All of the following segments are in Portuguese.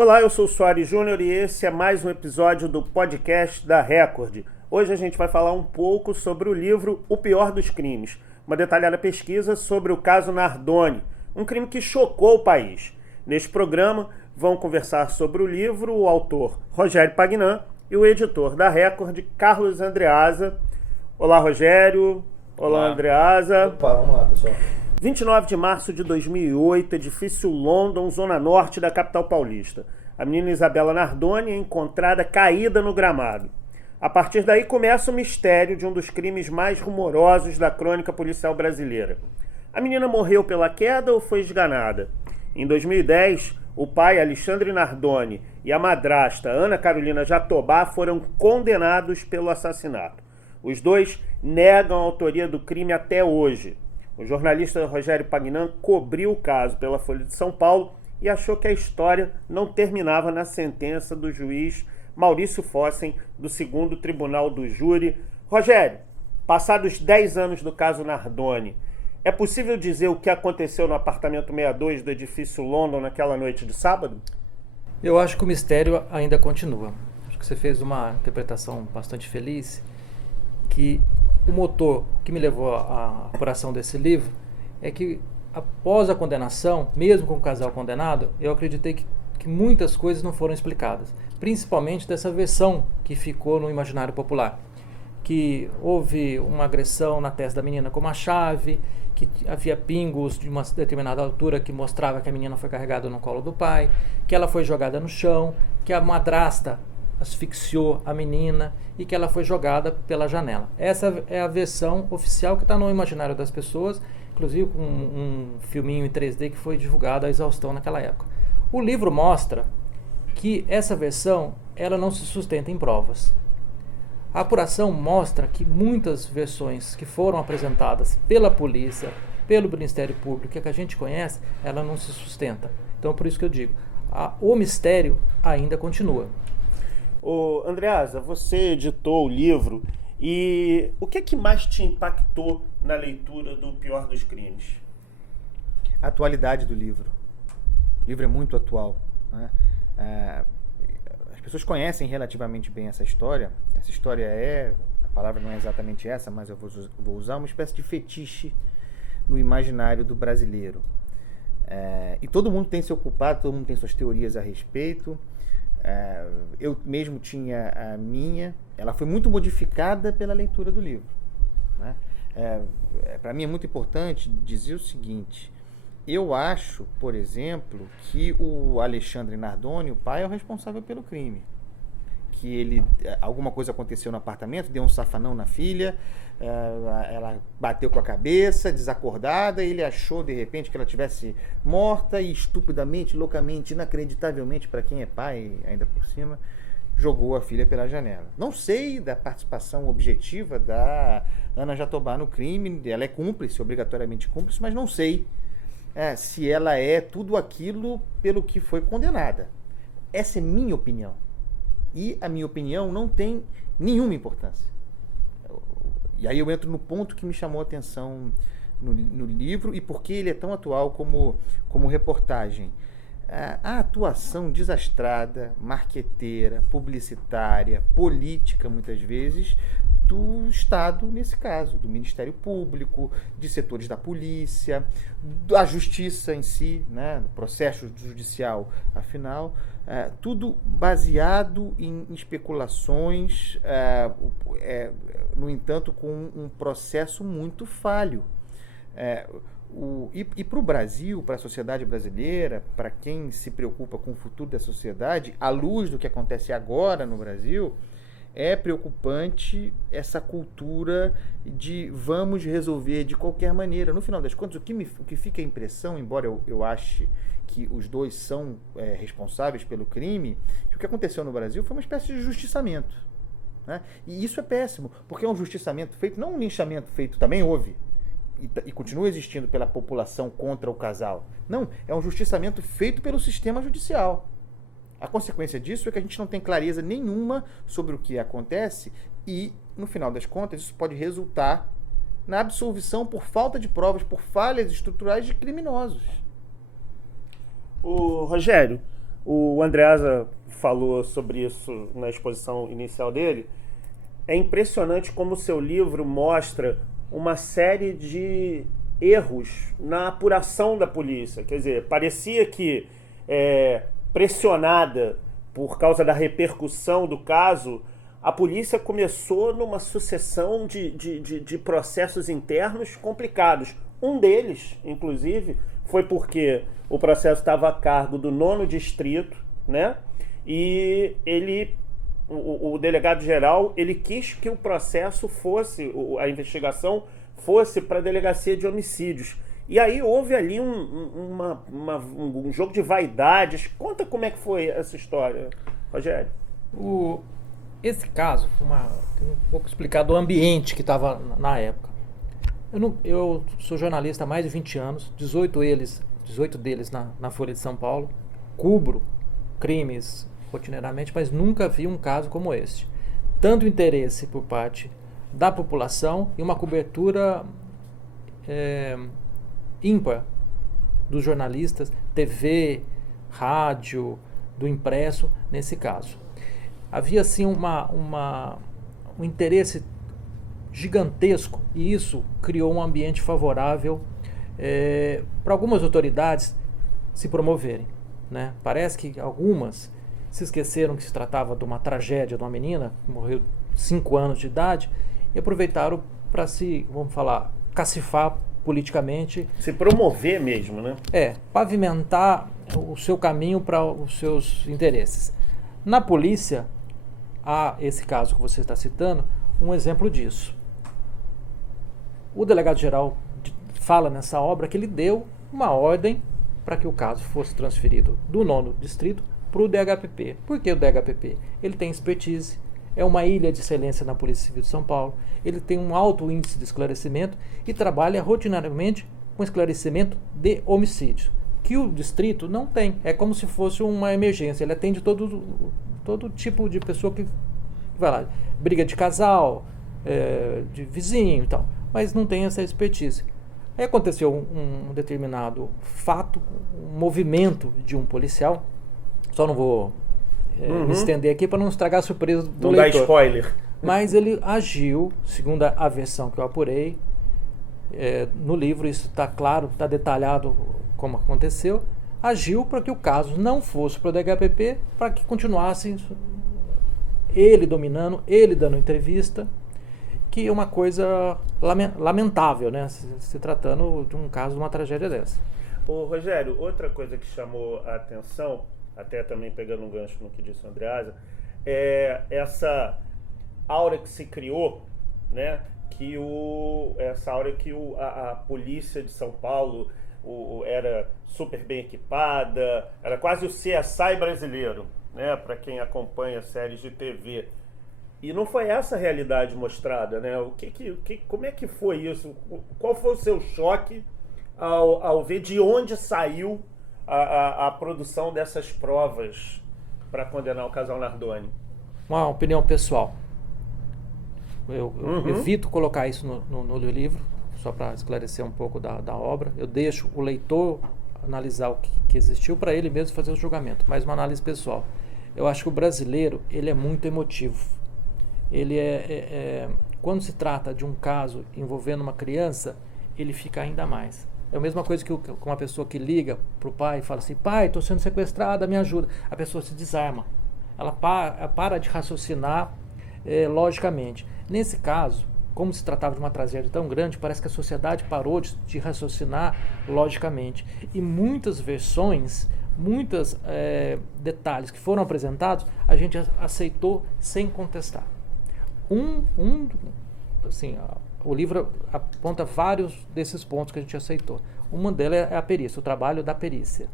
Olá, eu sou o Soares Júnior e esse é mais um episódio do podcast da Record. Hoje a gente vai falar um pouco sobre o livro O Pior dos Crimes, uma detalhada pesquisa sobre o caso Nardoni, um crime que chocou o país. Neste programa vão conversar sobre o livro o autor Rogério Pagnan e o editor da Record, Carlos Andreasa. Olá, Rogério. Olá, Andreasa. Opa, vamos lá, pessoal. 29 de março de 2008, edifício London, zona norte da capital paulista. A menina Isabela Nardoni é encontrada caída no gramado. A partir daí começa o mistério de um dos crimes mais rumorosos da crônica policial brasileira. A menina morreu pela queda ou foi esganada? Em 2010, o pai Alexandre Nardoni e a madrasta Ana Carolina Jatobá foram condenados pelo assassinato. Os dois negam a autoria do crime até hoje. O jornalista Rogério Pagnan cobriu o caso pela Folha de São Paulo e achou que a história não terminava na sentença do juiz Maurício Fossen, do 2º Tribunal do Júri. Rogério, passados 10 anos do caso Nardoni, é possível dizer o que aconteceu no apartamento 62 do edifício London naquela noite de sábado? Eu acho que o mistério ainda continua. Acho que você fez uma interpretação bastante feliz, que o motor que me levou à apuração desse livro é que, após a condenação, mesmo com o casal condenado, eu acreditei que muitas coisas não foram explicadas, principalmente dessa versão que ficou no imaginário popular, que houve uma agressão na testa da menina com uma chave, que havia pingos de uma determinada altura que mostrava que a menina foi carregada no colo do pai, que ela foi jogada no chão, que a madrasta asfixiou a menina e que ela foi jogada pela janela. Essa é a versão oficial que está no imaginário das pessoas, inclusive com um filminho em 3D que foi divulgado à exaustão naquela época. O livro mostra que essa versão ela não se sustenta em provas. A apuração mostra que muitas versões que foram apresentadas pela polícia, pelo Ministério Público, que a gente conhece, ela não se sustenta. Então, por isso que eu digo, o mistério ainda continua. Ô, Andreasa, você editou o livro e o que é que mais te impactou na leitura do Pior dos Crimes? A atualidade do livro. O livro é muito atual, né? As pessoas conhecem relativamente bem essa história. Essa história a palavra não é exatamente essa, mas eu vou usar uma espécie de fetiche no imaginário do brasileiro. E todo mundo tem se ocupado, todo mundo tem suas teorias a respeito. Eu mesmo tinha a minha. Ela foi muito modificada pela leitura do livro, né? Para mim é muito importante dizer o seguinte: eu acho, por exemplo, que o Alexandre Nardoni, o pai, é o responsável pelo crime. Que alguma coisa aconteceu no apartamento, deu um safanão na filha, ela bateu com a cabeça, desacordada, e ele achou de repente que ela estivesse morta e estupidamente, loucamente, inacreditavelmente, para quem é pai, ainda por cima, jogou a filha pela janela. Não sei da participação objetiva da Ana Jatobá no crime, ela é cúmplice, obrigatoriamente cúmplice, mas não sei se ela é tudo aquilo pelo que foi condenada. Essa é minha opinião. E a minha opinião não tem nenhuma importância. E aí eu entro no ponto que me chamou a atenção no livro e por que ele é tão atual como reportagem. A atuação desastrada, marqueteira, publicitária, política, muitas vezes, do Estado, nesse caso, do Ministério Público, de setores da polícia, da justiça em si, né, do processo judicial, afinal, tudo baseado em especulações, no entanto, com um processo muito falho. E para o Brasil, para a sociedade brasileira, para quem se preocupa com o futuro da sociedade, à luz do que acontece agora no Brasil, é preocupante essa cultura de vamos resolver de qualquer maneira. No final das contas, o que fica a impressão, embora eu ache que os dois são responsáveis pelo crime, que o que aconteceu no Brasil foi uma espécie de justiçamento, né? E isso é péssimo, porque é um justiçamento feito, não um linchamento feito, também houve, e continua existindo pela população contra o casal. Não, é um justiçamento feito pelo sistema judicial. A consequência disso é que a gente não tem clareza nenhuma sobre o que acontece e, no final das contas, isso pode resultar na absolvição por falta de provas, por falhas estruturais de criminosos. Ô, Rogério, o Andreasa falou sobre isso na exposição inicial dele. É impressionante como o seu livro mostra uma série de erros na apuração da polícia. Quer dizer, parecia que, pressionada por causa da repercussão do caso, a polícia começou numa sucessão de processos internos complicados. Um deles, inclusive, foi porque o processo estava a cargo do 9º Distrito, né? E o delegado-geral, ele quis que o processo fosse, a investigação fosse para a delegacia de homicídios. E aí houve ali um jogo de vaidades. Conta como é que foi essa história, Rogério. Esse caso, tem um pouco explicado o ambiente que estava na época. Eu sou jornalista há mais de 20 anos, 18 deles na Folha de São Paulo, cubro crimes rotineiramente, mas nunca vi um caso como este. Tanto interesse por parte da população e uma cobertura ímpar dos jornalistas, TV, rádio, do impresso, nesse caso. Havia assim um interesse gigantesco e isso criou um ambiente favorável para algumas autoridades se promoverem, né? Parece que algumas se esqueceram que se tratava de uma tragédia de uma menina que morreu 5 anos de idade e aproveitaram para vamos falar, cacifar politicamente. Se promover mesmo, né? Pavimentar o seu caminho para os seus interesses. Na polícia, há esse caso que você está citando, um exemplo disso. O delegado-geral fala nessa obra que ele deu uma ordem para que o caso fosse transferido do 9º Distrito para o DHPP. Por que o DHPP? Ele tem expertise, é uma ilha de excelência na Polícia Civil de São Paulo, ele tem um alto índice de esclarecimento e trabalha rotineiramente com esclarecimento de homicídios, que o distrito não tem. É como se fosse uma emergência, ele atende todo tipo de pessoa que vai lá, briga de casal, de vizinho e tal, mas não tem essa expertise. Aí aconteceu um determinado fato, um movimento de um policial, só não vou me estender aqui para não estragar a surpresa do leitor. Não dá spoiler. Mas ele agiu, segundo a versão que eu apurei, no livro isso está claro, está detalhado como aconteceu, agiu para que o caso não fosse para o DHPP, para que continuasse ele dominando, ele dando entrevista, que é uma coisa lamentável, né? Se tratando de um caso, de uma tragédia dessa. Ô, Rogério, outra coisa que chamou a atenção, até também pegando um gancho no que disse o Andreasa, é essa aura que se criou, né? Essa aura que a polícia de São Paulo era super bem equipada, era quase o CSI brasileiro, né? Para quem acompanha séries de TV. E não foi essa a realidade mostrada, né? Como é que foi isso? Qual foi o seu choque ao ver de onde saiu a produção dessas provas para condenar o casal Nardoni? Uma opinião pessoal. Eu evito colocar isso no livro, só para esclarecer um pouco da obra. Eu deixo o leitor analisar o que existiu para ele mesmo fazer o julgamento, mas uma análise pessoal. Eu acho que o brasileiro ele é muito emotivo. Ele quando se trata de um caso envolvendo uma criança, ele fica ainda mais. É a mesma coisa que uma pessoa que liga para o pai e fala assim: pai, estou sendo sequestrada, me ajuda. A pessoa se desarma. Ela para de raciocinar logicamente. Nesse caso, como se tratava de uma tragédia tão grande, parece que a sociedade parou de raciocinar logicamente. E muitas versões, muitos detalhes que foram apresentados, a gente aceitou sem contestar. Assim, o livro aponta vários desses pontos que a gente aceitou. Uma delas é a perícia, o trabalho da perícia.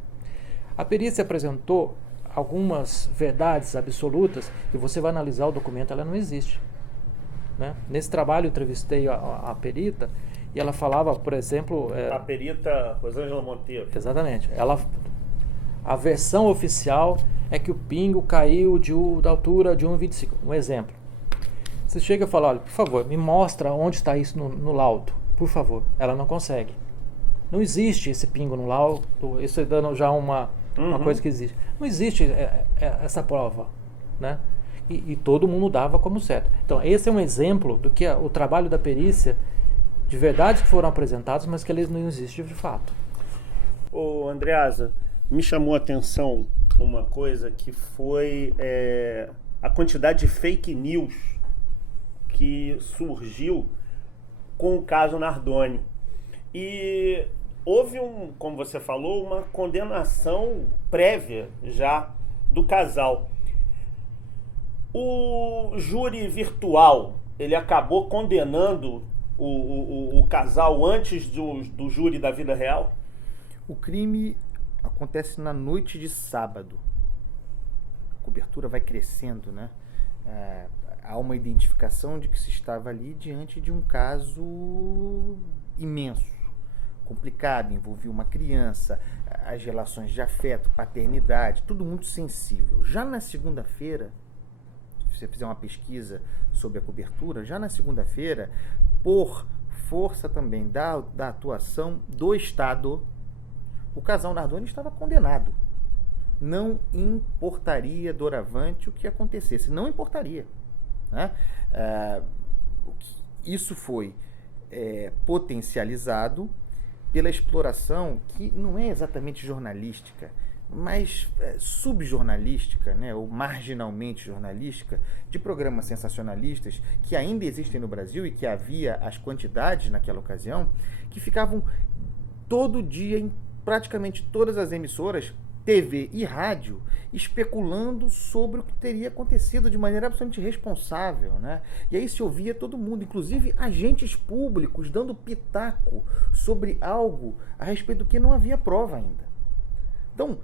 A perícia apresentou algumas verdades absolutas e você vai analisar o documento, ela não existe, né? Nesse trabalho eu entrevistei a perita e ela falava, por exemplo... a perita Rosângela Monteiro. Exatamente. A versão oficial é que o pingo caiu da altura de 1,25. Um exemplo. Você chega e fala: olha, por favor, me mostra onde está isso no laudo, por favor. Ela não consegue. Não existe esse pingo no laudo, isso é dando já uma coisa que existe. Não existe essa prova, né? E todo mundo dava como certo. Então, esse é um exemplo do que o trabalho da perícia, de verdades que foram apresentadas, mas que eles não existem de fato. Ô, Andreasa, me chamou a atenção uma coisa que foi a quantidade de fake news que surgiu com o caso Nardoni. E houve, como você falou, uma condenação prévia já do casal. O júri virtual, ele acabou condenando o casal antes do júri da vida real? O crime acontece na noite de sábado. A cobertura vai crescendo, né? Há uma identificação de que se estava ali diante de um caso imenso, complicado, envolvia uma criança, as relações de afeto, paternidade, tudo muito sensível. Já na segunda-feira, se você fizer uma pesquisa sobre a cobertura, já na segunda-feira, por força também da atuação do Estado, o casal Nardoni estava condenado. Não importaria doravante o que acontecesse, não importaria, né? Isso foi potencializado pela exploração que não é exatamente jornalística, mas subjornalística, né, ou marginalmente jornalística, de programas sensacionalistas que ainda existem no Brasil e que havia as quantidades naquela ocasião, que ficavam todo dia em praticamente todas as emissoras, TV e rádio, especulando sobre o que teria acontecido de maneira absolutamente irresponsável, né? E aí se ouvia todo mundo, inclusive agentes públicos, dando pitaco sobre algo a respeito do que não havia prova ainda. Então,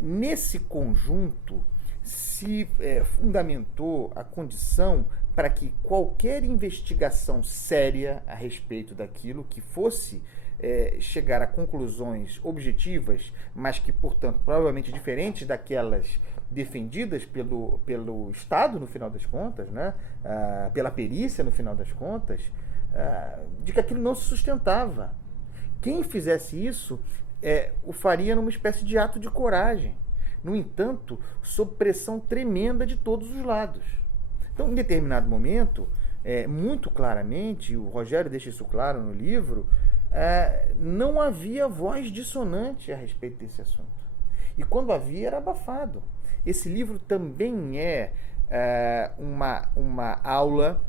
nesse conjunto, se fundamentou a condição para que qualquer investigação séria a respeito daquilo que fosse chegar a conclusões objetivas, mas que, portanto, provavelmente diferentes daquelas defendidas pelo Estado, no final das contas, né? Pela perícia, no final das contas, de que aquilo não se sustentava. Quem fizesse isso o faria numa espécie de ato de coragem. No entanto, sob pressão tremenda de todos os lados. Então, em determinado momento, muito claramente, o Rogério deixa isso claro no livro, não havia voz dissonante a respeito desse assunto. E quando havia, era abafado. Esse livro também é uma aula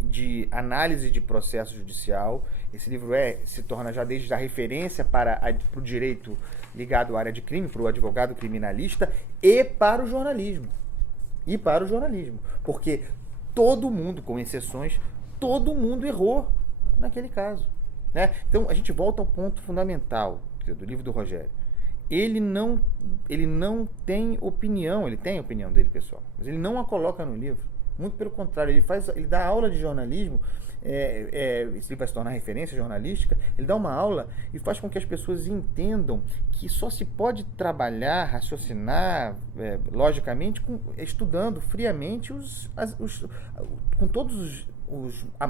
de análise de processo judicial. Esse livro se torna já desde a referência para o direito ligado à área de crime, para o advogado criminalista e para o jornalismo. Porque todo mundo, com exceções, todo mundo errou naquele caso, né? Então a gente volta ao ponto fundamental do livro do Rogério. Ele não tem opinião, ele tem a opinião dele, pessoal, mas ele não a coloca no livro. Muito pelo contrário, ele dá aula de jornalismo, esse livro vai se tornar referência jornalística, ele dá uma aula e faz com que as pessoas entendam que só se pode trabalhar, raciocinar, logicamente, estudando friamente com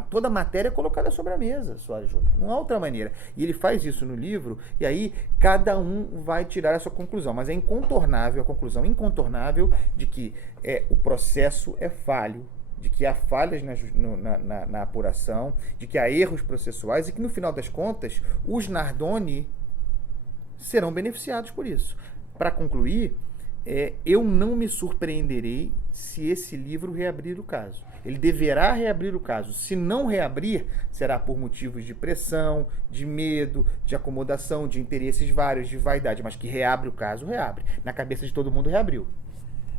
toda a matéria colocada sobre a mesa, Soares Júnior. Não há outra maneira. E ele faz isso no livro, e aí cada um vai tirar a sua conclusão. Mas é incontornável, a conclusão incontornável de que o processo é falho, de que há falhas na apuração, de que há erros processuais e que, no final das contas, os Nardoni serão beneficiados por isso. Para concluir, eu não me surpreenderei se esse livro reabrir o caso. Ele deverá reabrir o caso. Se não reabrir, será por motivos de pressão, de medo, de acomodação, de interesses vários, de vaidade. Mas que reabre o caso, reabre. Na cabeça de todo mundo, reabriu.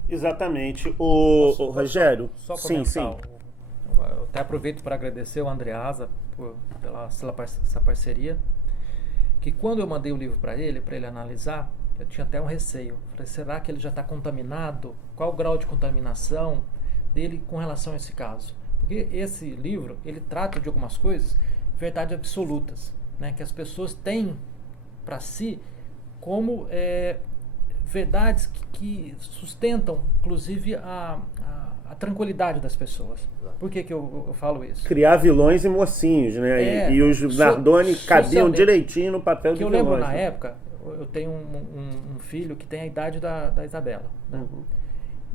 Exatamente. O Rogério? Só comentar. Sim. Eu até aproveito para agradecer ao Andreasa pela essa parceria. Que quando eu mandei o livro para ele analisar, eu tinha até um receio. Falei, será que ele já está contaminado? Qual o grau de contaminação dele com relação a esse caso? Porque esse livro, ele trata de algumas coisas, verdades absolutas, né, que as pessoas têm para si como verdades que sustentam, inclusive, a tranquilidade das pessoas. Por que eu falo isso? Criar vilões e mocinhos, né? E os Nardoni cabiam direitinho no papel de vilões. Eu lembro na época, eu tenho um filho que tem a idade da Isabela, né?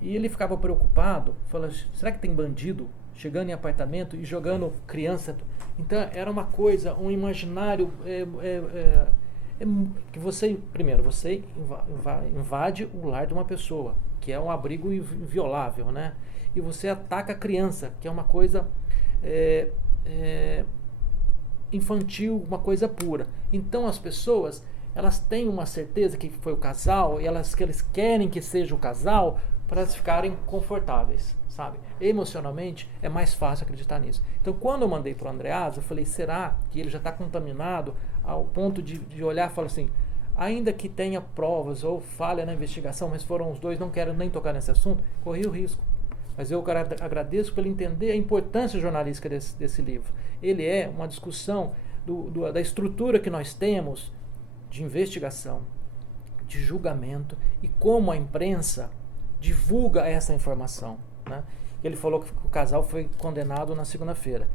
E ele ficava preocupado, falando, será que tem bandido chegando em apartamento e jogando criança? Então era uma coisa, um imaginário que você, primeiro, você invade o lar de uma pessoa, que é um abrigo inviolável, né? E você ataca a criança, que é uma coisa infantil, uma coisa pura. Então as pessoas, elas têm uma certeza que foi o casal, e que eles querem que seja o casal para elas ficarem confortáveis, sabe? Emocionalmente é mais fácil acreditar nisso. Então quando eu mandei para o Andreasa, eu falei, será que ele já está contaminado ao ponto de olhar e falar assim, ainda que tenha provas ou falha na investigação, mas foram os dois, não quero nem tocar nesse assunto, corri o risco. Mas eu agradeço por ele entender a importância jornalística desse livro. Ele é uma discussão da estrutura que nós temos de investigação, de julgamento e como a imprensa divulga essa informação, né? Ele falou que o casal foi condenado na segunda-feira.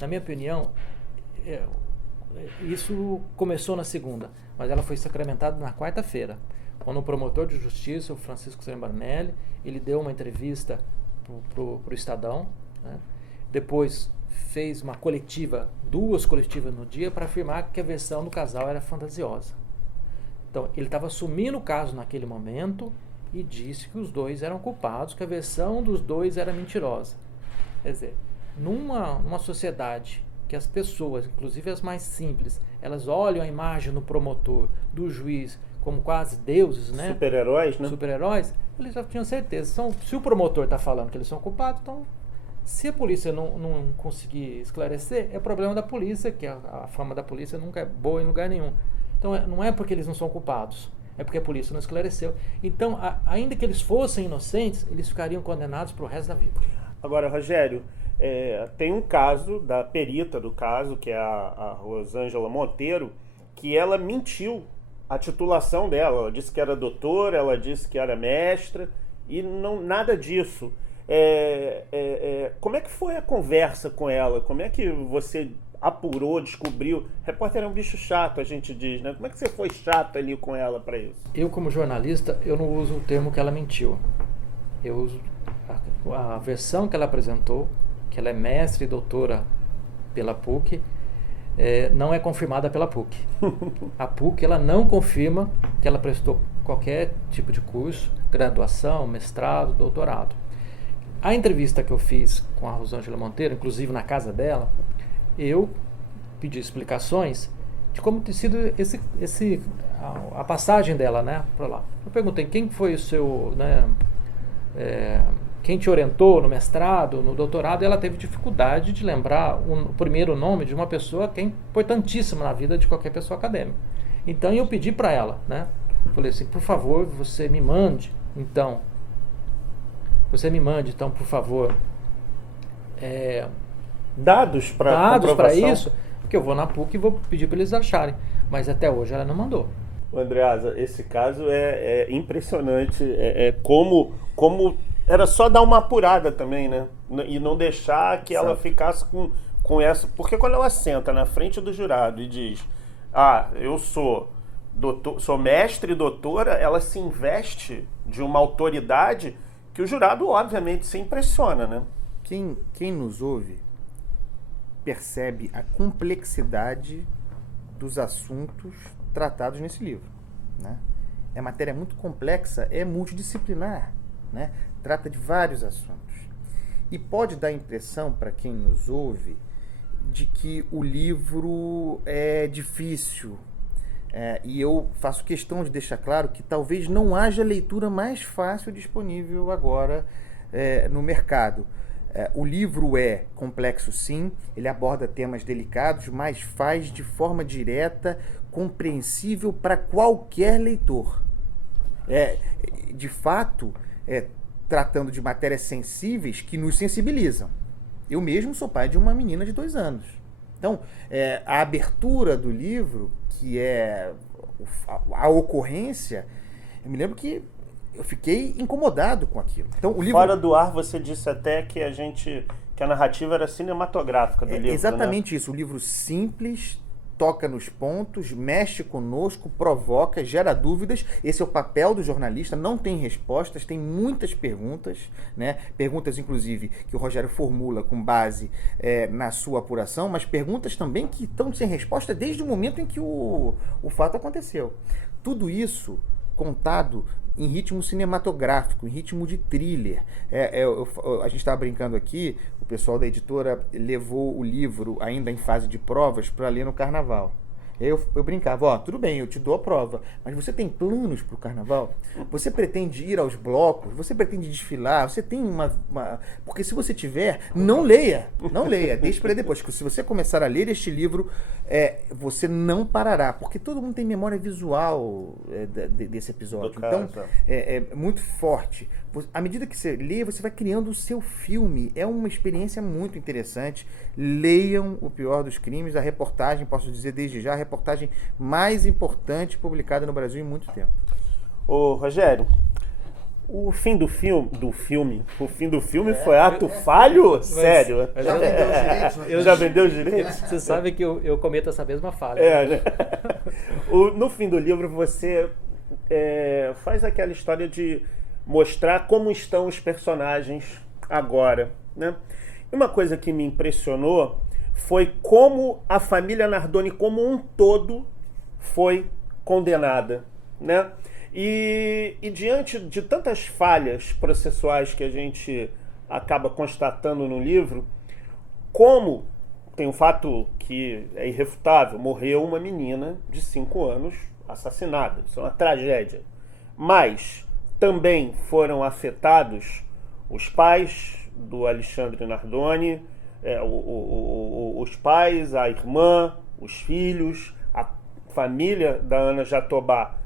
Na minha opinião, isso começou na segunda, mas ela foi sacramentada na quarta-feira, quando o promotor de justiça, o Francisco Zambarnelli, ele deu uma entrevista pro Estadão, né? Depois fez uma coletiva, 2 coletivas no dia, para afirmar que a versão do casal era fantasiosa. Então, ele estava assumindo o caso naquele momento e disse que os dois eram culpados, que a versão dos dois era mentirosa. Quer dizer, numa sociedade que as pessoas, inclusive as mais simples, elas olham a imagem do promotor, do juiz, como quase deuses, né? Super-heróis, né? Super-heróis, eles já tinham certeza. Se o promotor está falando que eles são culpados, então, se a polícia não conseguir esclarecer, é problema da polícia, que a fama da polícia nunca é boa em lugar nenhum. Então, não é porque eles não são culpados, é porque a polícia não esclareceu. Então, ainda que eles fossem inocentes, eles ficariam condenados para o resto da vida. Agora, Rogério, tem um caso da perita do caso, que é a Rosângela Monteiro, que ela mentiu a titulação dela. Ela disse que era doutora, ela disse que era mestra, e nada disso. Como é que foi a conversa com ela? Como é que você apurou, descobriu? Repórter é um bicho chato, a gente diz, né? Como é que você foi chato ali com ela para isso? Eu, como jornalista, eu não uso o termo que ela mentiu. Eu uso a versão que ela apresentou, que ela é mestre e doutora pela PUC, não é confirmada pela PUC. A PUC, ela não confirma que ela prestou qualquer tipo de curso, graduação, mestrado, doutorado. A entrevista que eu fiz com a Rosângela Monteiro, inclusive na casa dela, eu pedi explicações de como tem sido a passagem dela, né, para lá. Eu perguntei quem foi o seu, né, quem te orientou no mestrado, no doutorado, e ela teve dificuldade de lembrar o primeiro nome de uma pessoa que é importantíssima na vida de qualquer pessoa acadêmica. Então eu pedi para ela, né, falei assim, por favor, você me mande, então, por favor, dados para isso, porque eu vou na PUC e vou pedir para eles acharem. Mas até hoje ela não mandou. Andreasa, esse caso é impressionante. Como era só dar uma apurada também, né? E não deixar que ela ficasse com essa. Porque quando ela senta na frente do jurado e diz: eu sou mestre e doutora, ela se investe de uma autoridade que o jurado, obviamente, se impressiona, né? Quem nos ouve percebe a complexidade dos assuntos tratados nesse livro, né? É matéria muito complexa, é multidisciplinar, né? Trata de vários assuntos. E pode dar a impressão, para quem nos ouve, de que o livro é difícil. E eu faço questão de deixar claro que talvez não haja leitura mais fácil disponível agora no mercado. O livro é complexo, sim, ele aborda temas delicados, mas faz de forma direta, compreensível para qualquer leitor. De fato, tratando de matérias sensíveis que nos sensibilizam. Eu mesmo sou pai de uma menina de 2 anos. Então, a abertura do livro, que é a ocorrência, eu me lembro que eu fiquei incomodado com aquilo. Então, o livro... Fora do ar, você disse até que a narrativa era cinematográfica do livro. Exatamente, né? Isso. O livro simples, toca nos pontos, mexe conosco, provoca, gera dúvidas. Esse é o papel do jornalista, não tem respostas, tem muitas perguntas, né? Perguntas, inclusive, que o Rogério formula com base na sua apuração, mas perguntas também que estão sem resposta desde o momento em que o fato aconteceu. Tudo isso contado em ritmo cinematográfico, em ritmo de thriller. A gente estava brincando aqui, o pessoal da editora levou o livro ainda em fase de provas para ler no carnaval. E aí eu brincava, tudo bem, eu te dou a prova, mas você tem planos para o carnaval? Você pretende ir aos blocos? Você pretende desfilar? Você tem uma... Porque se você tiver, não leia, deixe para ler depois, porque se você começar a ler este livro, você não parará, porque todo mundo tem memória visual desse episódio. Então, é muito forte. À medida que você lê, você vai criando o seu filme. É uma experiência muito interessante. Leiam O Pior dos Crimes, a reportagem, posso dizer desde já, a reportagem mais importante publicada no Brasil em muito tempo. Ô, Rogério, o fim do filme foi ato falho? Sério? Já vendeu os direitos? Você sabe que eu cometo essa mesma falha. Né? No fim do livro, você faz aquela história de mostrar como estão os personagens agora, né? E uma coisa que me impressionou foi como a família Nardoni como um todo foi condenada, né? E diante de tantas falhas processuais que a gente acaba constatando no livro, como tem um fato que é irrefutável, morreu uma menina de 5 anos assassinada, isso é uma tragédia, mas também foram afetados os pais do Alexandre Nardoni, os pais, a irmã, os filhos, a família da Ana Jatobá.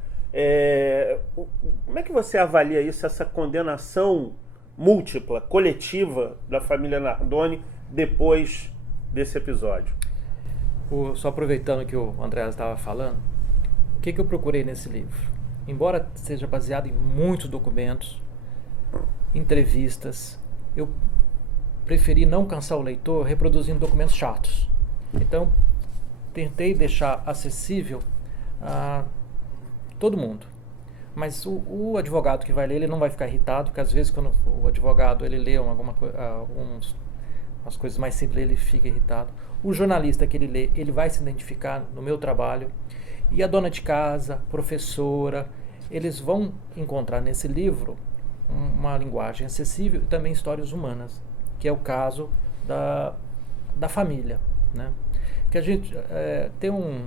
Como é que você avalia isso, essa condenação múltipla, coletiva da família Nardoni depois desse episódio? Só aproveitando que o André estava falando, o que eu procurei nesse livro? Embora seja baseado em muitos documentos, entrevistas, eu preferi não cansar o leitor reproduzindo documentos chatos. Então, tentei deixar acessível a todo mundo. Mas o advogado que vai ler, ele não vai ficar irritado, porque às vezes quando o advogado ele lê umas coisas mais simples, ele fica irritado. O jornalista que ele lê, ele vai se identificar no meu trabalho. E a dona de casa, professora, eles vão encontrar nesse livro uma linguagem acessível e também histórias humanas, que é o caso da família, né? Que a gente tem um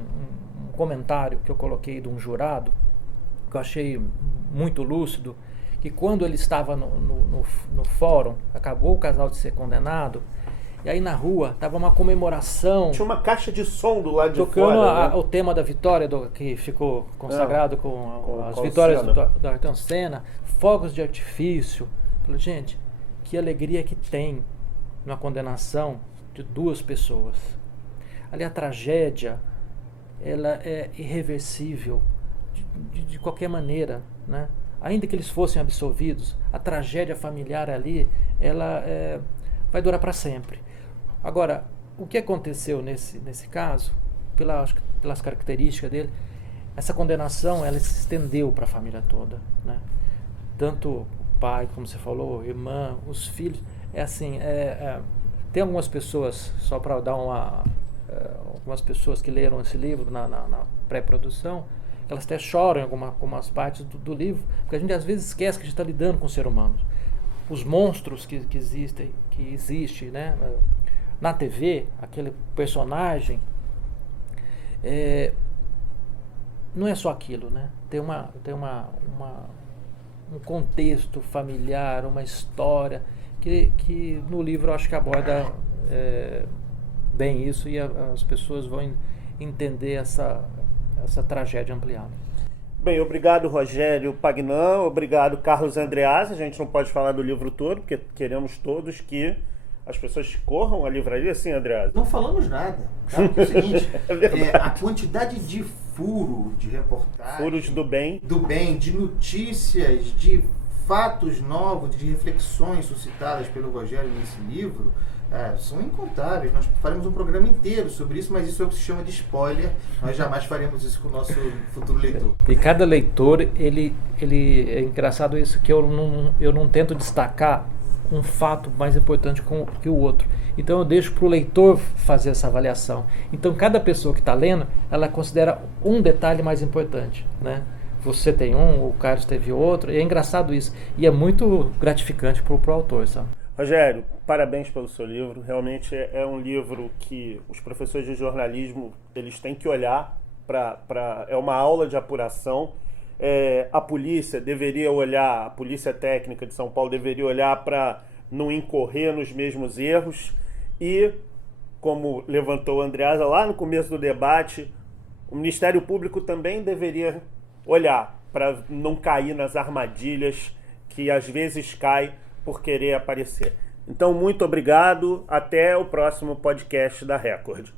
comentário que eu coloquei de um jurado, que eu achei muito lúcido, que quando ele estava no fórum, acabou o casal de ser condenado, e aí na rua estava uma comemoração. Tinha uma caixa de som do lado de tocando fora. Né? O tema da vitória, que ficou consagrado com as vitórias do Ayrton Senna, fogos de artifício. Falei, gente, que alegria que tem na condenação de 2 pessoas. Ali a tragédia, ela é irreversível de qualquer maneira, né? Ainda que eles fossem absolvidos, a tragédia familiar ali, ela vai durar para sempre. Agora, o que aconteceu nesse caso, pelas características dele, essa condenação ela se estendeu para a família toda, né? Tanto o pai, como você falou, a irmã, os filhos. Tem algumas pessoas, só para dar algumas pessoas que leram esse livro na pré-produção, elas até choram em algumas partes do livro, porque a gente às vezes esquece que a gente está lidando com o ser humano. Os monstros que existem, né? Na TV, aquele personagem, não é só aquilo, né? Tem um contexto familiar, uma história que no livro eu acho que aborda bem isso, e as pessoas vão entender essa tragédia ampliada. Bem, obrigado Rogério Pagnan, obrigado Carlos Andreas. A gente não pode falar do livro todo, porque queremos todos que as pessoas corram à livraria, sim, Andreas? Não falamos nada. Sabe que é o seguinte, a quantidade de furo, de reportagem... Furos do bem. Do bem, de notícias, de fatos novos, de reflexões suscitadas pelo Rogério nesse livro, são incontáveis. Nós faremos um programa inteiro sobre isso, mas isso é o que se chama de spoiler. Nós jamais faremos isso com o nosso futuro leitor. E cada leitor, ele é engraçado isso, que eu não tento destacar um fato mais importante que o outro. Então eu deixo para o leitor fazer essa avaliação. Então cada pessoa que está lendo, ela considera um detalhe mais importante, né? Você tem um, o Carlos teve outro, e é engraçado isso. E é muito gratificante para o autor, sabe? Rogério, parabéns pelo seu livro. Realmente é um livro que os professores de jornalismo eles têm que olhar é uma aula de apuração. A polícia deveria olhar, a Polícia Técnica de São Paulo deveria olhar para não incorrer nos mesmos erros. E, como levantou o Andreasa lá no começo do debate, o Ministério Público também deveria olhar para não cair nas armadilhas que às vezes cai por querer aparecer. Então, muito obrigado. Até o próximo podcast da Record.